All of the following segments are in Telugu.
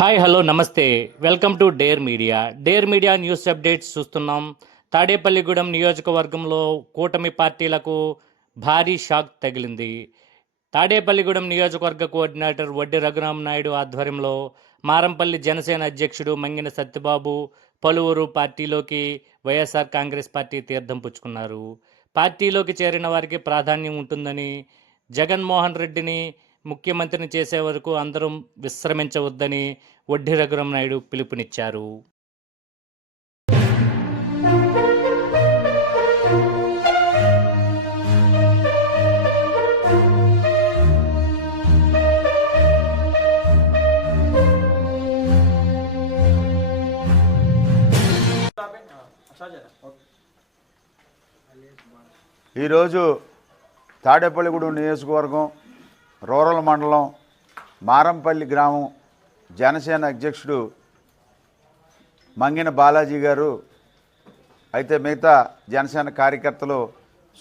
హాయ్ హలో నమస్తే. Welcome to dare media dare media news updates చూస్తున్నాం. తాడేపల్లిగూడెం నియోజకవర్గంలో కూటమి పార్టీలకు భారీ షాక్ తగిలింది. తాడేపల్లిగూడెం నియోజకవర్గ కోఆర్డినేటర్ వడ్డి రఘురామ నాయుడు ఆధ్వర్యంలో మారంపల్లి జనసేన అధ్యక్షుడు మంగిన సత్యబాబు పలువురు పార్టీలోకి వైఎస్ఆర్ కాంగ్రెస్ పార్టీ తీర్థం పుచ్చుకున్నారు. పార్టీలోకి చేరిన వారికి ప్రాధాన్యం ఉంటుందని జగన్మోహన్ రెడ్డిని ముఖ్యమంత్రిని చేసే వరకు అందరం విశ్రమించవద్దని వడ్డీ రఘురం నాయుడు పిలుపునిచ్చారు. ఈరోజు తాడేపల్లిగూడెం నియోజకవర్గం రూరల్ మండలం మారంపల్లి గ్రామం జనసేన అధ్యక్షుడు మంగిన బాలాజీ గారు అయితే మిగతా జనసేన కార్యకర్తలు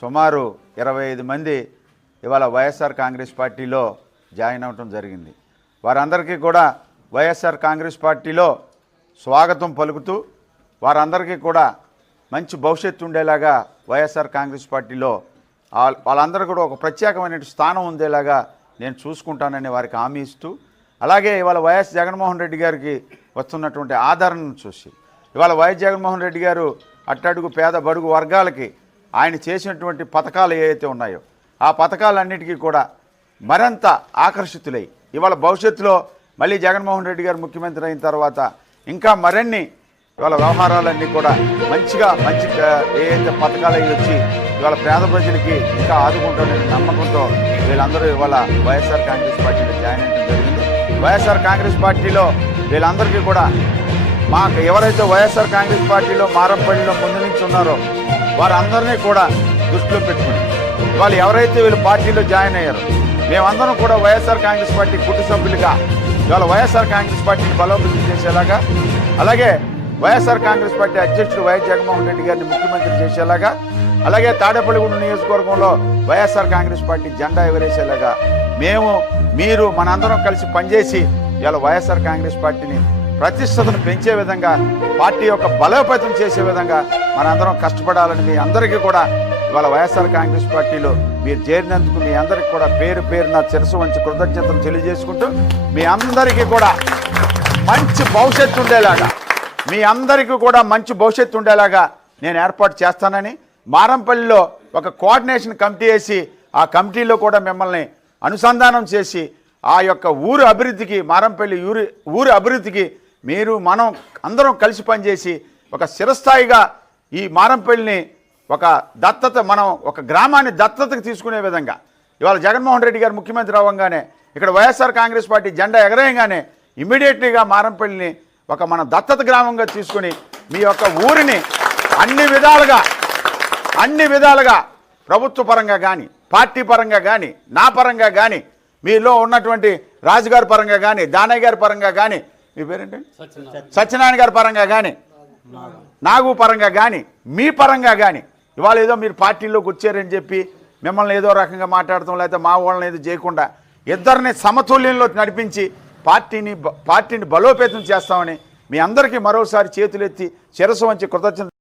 సుమారు ఇరవై ఐదు మంది ఇవాళ వైఎస్ఆర్ కాంగ్రెస్ పార్టీలో జాయిన్ అవ్వటం జరిగింది. వారందరికీ కూడా వైఎస్ఆర్ కాంగ్రెస్ పార్టీలో స్వాగతం పలుకుతూ వారందరికీ కూడా మంచి భవిష్యత్తు ఉండేలాగా వైఎస్ఆర్ కాంగ్రెస్ పార్టీలో వాళ్ళ- వాళ్ళందరూ కూడా ఒక ప్రత్యేకమైన స్థానం ఉండేలాగా నేను చూసుకుంటానని వారికి హామీ ఇస్తూ అలాగే ఇవాళ వైఎస్ జగన్మోహన్ రెడ్డి గారికి వస్తున్నటువంటి ఆదరణను చూసి ఇవాళ వైఎస్ జగన్మోహన్ రెడ్డి గారు అట్టడుగు పేద బడుగు వర్గాలకి ఆయన చేసినటువంటి పథకాలు ఏవైతే ఉన్నాయో ఆ పథకాలన్నిటికీ కూడా మరింత ఆకర్షితులై ఇవాళ భవిష్యత్తులో మళ్ళీ జగన్మోహన్ రెడ్డి గారు ముఖ్యమంత్రి అయిన తర్వాత ఇంకా మరిన్ని ఇవాళ వ్యవహారాలన్నీ కూడా మంచిగా మంచి ఏదైతే పథకాలు అవి వచ్చి ఇవాళ పేద ప్రజలకి ఇంకా ఆదుకుంటారనే నమ్మకంతో వీళ్ళందరూ ఇవాళ వైఎస్ఆర్ కాంగ్రెస్ పార్టీలో జాయిన్ అవ్వడం జరిగింది. వైఎస్ఆర్ కాంగ్రెస్ పార్టీలో వీళ్ళందరికీ కూడా మాకు ఎవరైతే వైఎస్ఆర్ కాంగ్రెస్ పార్టీలో మారంపల్లిలో ముందు నుంచి ఉన్నారో వారందరినీ కూడా దృష్టిలో పెట్టుకుని వాళ్ళు ఎవరైతే వీళ్ళు పార్టీలో జాయిన్ అయ్యారో మేమందరం కూడా వైఎస్ఆర్ కాంగ్రెస్ పార్టీ కుటుంబ సభ్యులుగా ఇవాళ వైఎస్ఆర్ కాంగ్రెస్ పార్టీని బలోపేతం చేసేలాగా అలాగే వైఎస్ఆర్ కాంగ్రెస్ పార్టీ అధ్యక్షుడు వైఎస్ జగన్మోహన్ రెడ్డి గారిని ముఖ్యమంత్రి చేసేలాగా అలాగే తాడేపల్లిగూడెం నియోజకవర్గంలో వైఎస్ఆర్ కాంగ్రెస్ పార్టీ జెండా ఎగరేసేలాగా మేము మీరు మనందరం కలిసి పనిచేసి ఇలా వైఎస్ఆర్ కాంగ్రెస్ పార్టీని ప్రతిష్టతను పెంచే విధంగా పార్టీ యొక్క బలోపేతం చేసే విధంగా మనందరం కష్టపడాలని మీ అందరికీ కూడా ఇవాళ వైఎస్ఆర్ కాంగ్రెస్ పార్టీలో మీరు చేరినందుకు మీ అందరికీ కూడా పేరు పేరున చిరసు వంచి కృతజ్ఞతలు తెలియజేసుకుంటూ మీ అందరికీ కూడా మంచి భవిష్యత్తు ఉండేలాగా. మీ అందరికీ కూడా మంచి భవిష్యత్తు ఉండేలాగా నేను ఏర్పాటు చేస్తానని మారంపల్లిలో ఒక కోఆర్డినేషన్ కమిటీ వేసి ఆ కమిటీలో కూడా మిమ్మల్ని అనుసంధానం చేసి ఆ యొక్క ఊరు అభివృద్ధికి మారంపల్లి ఊరి ఊరి అభివృద్ధికి మీరు మనం అందరం కలిసి పనిచేసి ఒక చిరస్థాయిగా ఈ మారంపల్లిని ఒక దత్తత మనం ఒక గ్రామాన్ని దత్తతకు తీసుకునే విధంగా ఇవాళ జగన్మోహన్ రెడ్డి గారు ముఖ్యమంత్రి అవ్వగానే ఇక్కడ వైఎస్ఆర్ కాంగ్రెస్ పార్టీ జెండా ఎగరేయంగానే ఇమ్మీడియట్లీగా మారంపల్లిని ఒక మన దత్తత గ్రామంగా తీసుకుని మీ యొక్క ఊరిని అన్ని విధాలుగా అన్ని విధాలుగా ప్రభుత్వ పరంగా కానీ పార్టీ పరంగా కానీ నా పరంగా కానీ మీలో ఉన్నటువంటి రాజుగారి పరంగా కానీ దానయ్య గారి పరంగా కానీ మీ పేరేంటండి సత్యనారాయణ. గారి పరంగా కానీ నాగు పరంగా కానీ మీ పరంగా కానీ ఇవాళ ఏదో మీరు పార్టీలోకి వచ్చారని చెప్పి మిమ్మల్ని ఏదో రకంగా మాట్లాడటం లేకపోతే మా వాళ్ళని ఏదో చేయకుండా ఇద్దరిని సమతుల్యంలో నడిపించి పార్టీని పార్టీని బలోపేతం చేస్తామని మీ అందరికీ మరోసారి చేతులెత్తి శిరస్సు వంచి కృతజ్ఞత